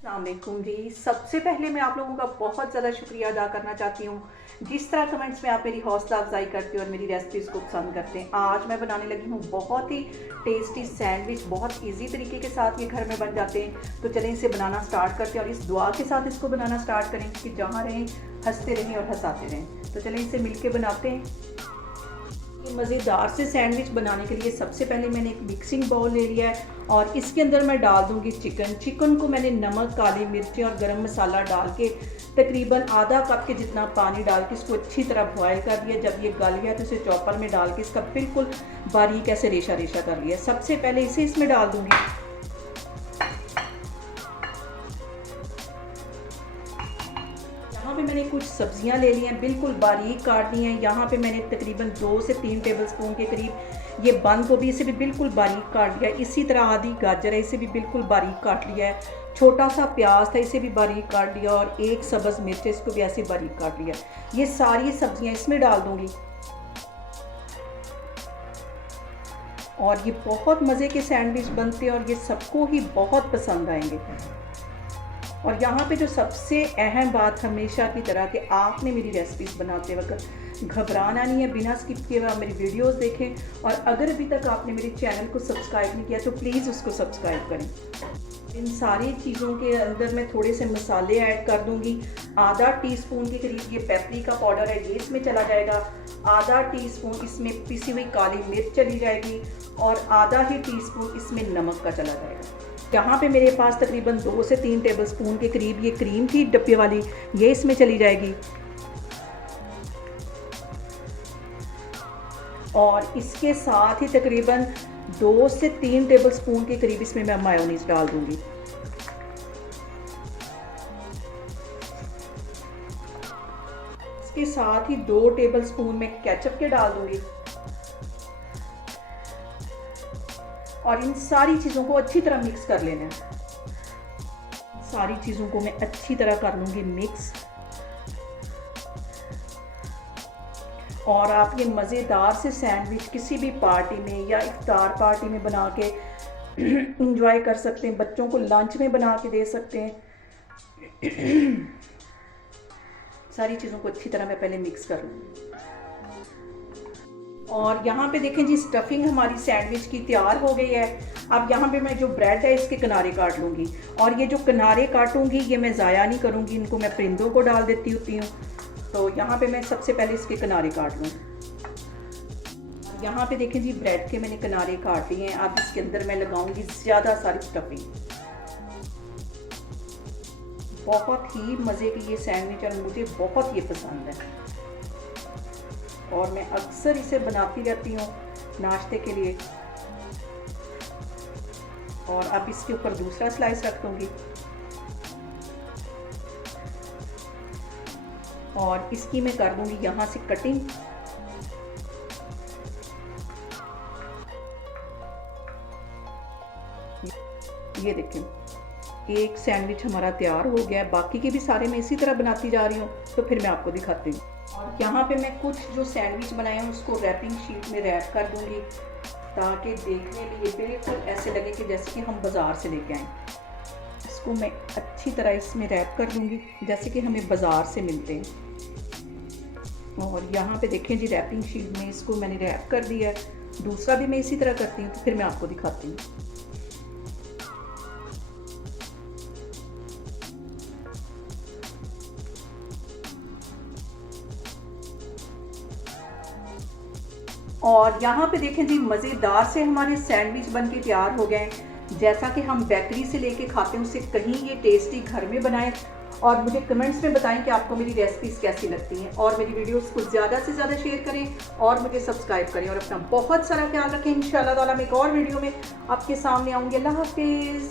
अस्सलामुअलैकुम जी। सबसे पहले मैं आप लोगों का बहुत ज़्यादा शुक्रिया अदा करना चाहती हूँ जिस तरह कमेंट्स में आप मेरी हौसला अफजाई करते हो और मेरी रेसिपीज़ को पसंद करते हैं। आज मैं बनाने लगी हूँ बहुत ही टेस्टी सैंडविच, बहुत इजी तरीके के साथ ये घर में बन जाते हैं। तो चलें इसे बनाना स्टार्ट करते हैं और इस दुआ के साथ इसको बनाना स्टार्ट करें कि जहाँ रहें हंसते रहें और हंसाते रहें। तो चलें इसे मिल के बनाते हैं। मज़ेदार से सैंडविच बनाने के लिए सबसे पहले मैंने एक मिक्सिंग बाउल ले लिया है और इसके अंदर मैं डाल दूंगी चिकन को मैंने नमक, काली मिर्चें और गरम मसाला डाल के तकरीबन आधा कप के जितना पानी डाल के इसको अच्छी तरह बॉयल कर दिया। जब ये गल गया तो इसे चॉपर में डाल के इसका बिल्कुल बारीक ऐसे रेशा रेशा कर लिया। सबसे पहले इसे इसमें डाल दूंगी। यहाँ पे मैंने कुछ सब्जियां ले ली हैं, बिल्कुल बारीक काटनी है। यहाँ पे मैंने तकरीबन 2 से 3 टेबलस्पून के करीब ये बंद गोभी, इसे भी बिल्कुल बारीक काट लिया। इसी तरह आधी गाजर है, इसे भी बिल्कुल बारीक काट लिया है। छोटा सा प्याज था, इसे भी बारीक काट लिया और एक सब्ज़ मिर्च है, इसको भी ऐसे बारीक काट लिया। ये सारी सब्जियां इसमें डाल दूंगी और ये बहुत मज़े के सैंडविच बनते हैं और ये सबको ही बहुत पसंद आएंगे। और यहाँ पे जो सबसे अहम बात हमेशा की तरह कि आपने मेरी रेसिपीज़ बनाते वक्त घबराना नहीं है, बिना स्किप किए हुए आप मेरी वीडियोस देखें। और अगर अभी तक आपने मेरे चैनल को सब्सक्राइब नहीं किया तो प्लीज़ उसको सब्सक्राइब करें। इन सारी चीज़ों के अंदर मैं थोड़े से मसाले ऐड कर दूँगी। आधा टीस्पून के करीब ये पेपरिका पाउडर है, ये इसमें चला जाएगा। आधा टीस्पून इसमें पिसी हुई काली मिर्च चली जाएगी और आधा ही टीस्पून इसमें नमक का चला जाएगा। यहाँ पे मेरे पास तकरीबन 2 से 3 टेबलस्पून के करीब ये क्रीम थी डब्बे वाली, ये इसमें चली जाएगी। और इसके साथ ही तकरीबन 2 से 3 टेबलस्पून के करीब इसमें मैं मायोनीज डाल दूंगी। इसके साथ ही 2 टेबलस्पून में केचप के डाल दूंगी और इन सारी चीज़ों को अच्छी तरह मिक्स कर लेना है। सारी चीज़ों को मैं अच्छी तरह कर लूँगी मिक्स। और आप ये मज़ेदार से सैंडविच किसी भी पार्टी में या इफ्तार पार्टी में बना के इंजॉय कर सकते हैं। बच्चों को लंच में बना के दे सकते हैं। सारी चीज़ों को अच्छी तरह मैं पहले मिक्स कर लूँगी। और यहाँ पे देखें जी, स्टफिंग हमारी सैंडविच की तैयार हो गई है। अब यहाँ पे मैं जो ब्रेड है इसके किनारे काट लूँगी और ये जो किनारे काटूँगी ये मैं ज़ाया नहीं करूँगी, इनको मैं परिंदों को डाल देती होती हूँ। तो यहाँ पे मैं सबसे पहले इसके किनारे काट लूँ। यहाँ पे देखें जी, ब्रेड के मैंने किनारे काट लिए हैं। अब इसके अंदर मैं लगाऊँगी ज़्यादा सारी स्टफिंग। बहुत ही मज़े की ये सैंडविच और मुझे बहुत ये पसंद है और मैं अक्सर इसे बनाती रहती हूँ नाश्ते के लिए। और अब इसके ऊपर दूसरा स्लाइस रख दूँगी और इसकी मैं कर दूँगी यहाँ से कटिंग। ये देखें, एक सैंडविच हमारा तैयार हो गया है। बाकी के भी सारे मैं इसी तरह बनाती जा रही हूँ, तो फिर मैं आपको दिखाती हूँ। और यहाँ पे मैं कुछ जो सैंडविच बनाए हैं उसको रैपिंग शीट में रैप कर दूँगी ताकि देखने में ये बिल्कुल ऐसे लगे कि जैसे कि हम बाज़ार से लेके आए। इसको मैं अच्छी तरह इसमें रैप कर दूँगी जैसे कि हमें बाज़ार से मिलते हैं। और यहाँ पे देखें जी, रैपिंग शीट में इसको मैंने रैप कर दिया है। दूसरा भी मैं इसी तरह करती हूँ, तो फिर मैं आपको दिखाती हूँ। और यहाँ पे देखें जी, मज़ेदार से हमारे सैंडविच बन के तैयार हो गए। जैसा कि हम बेकरी से लेके खाते हैं उससे कहीं ये टेस्टी घर में बनाएं और मुझे कमेंट्स में बताएं कि आपको मेरी रेसिपीज़ कैसी लगती हैं। और मेरी वीडियोस को ज़्यादा से ज़्यादा शेयर करें और मुझे सब्सक्राइब करें और अपना बहुत सारा ख्याल रखें। इंशाल्लाह ताला मैं एक और वीडियो में आपके सामने आऊँगी। अल्लाह हाफिज़।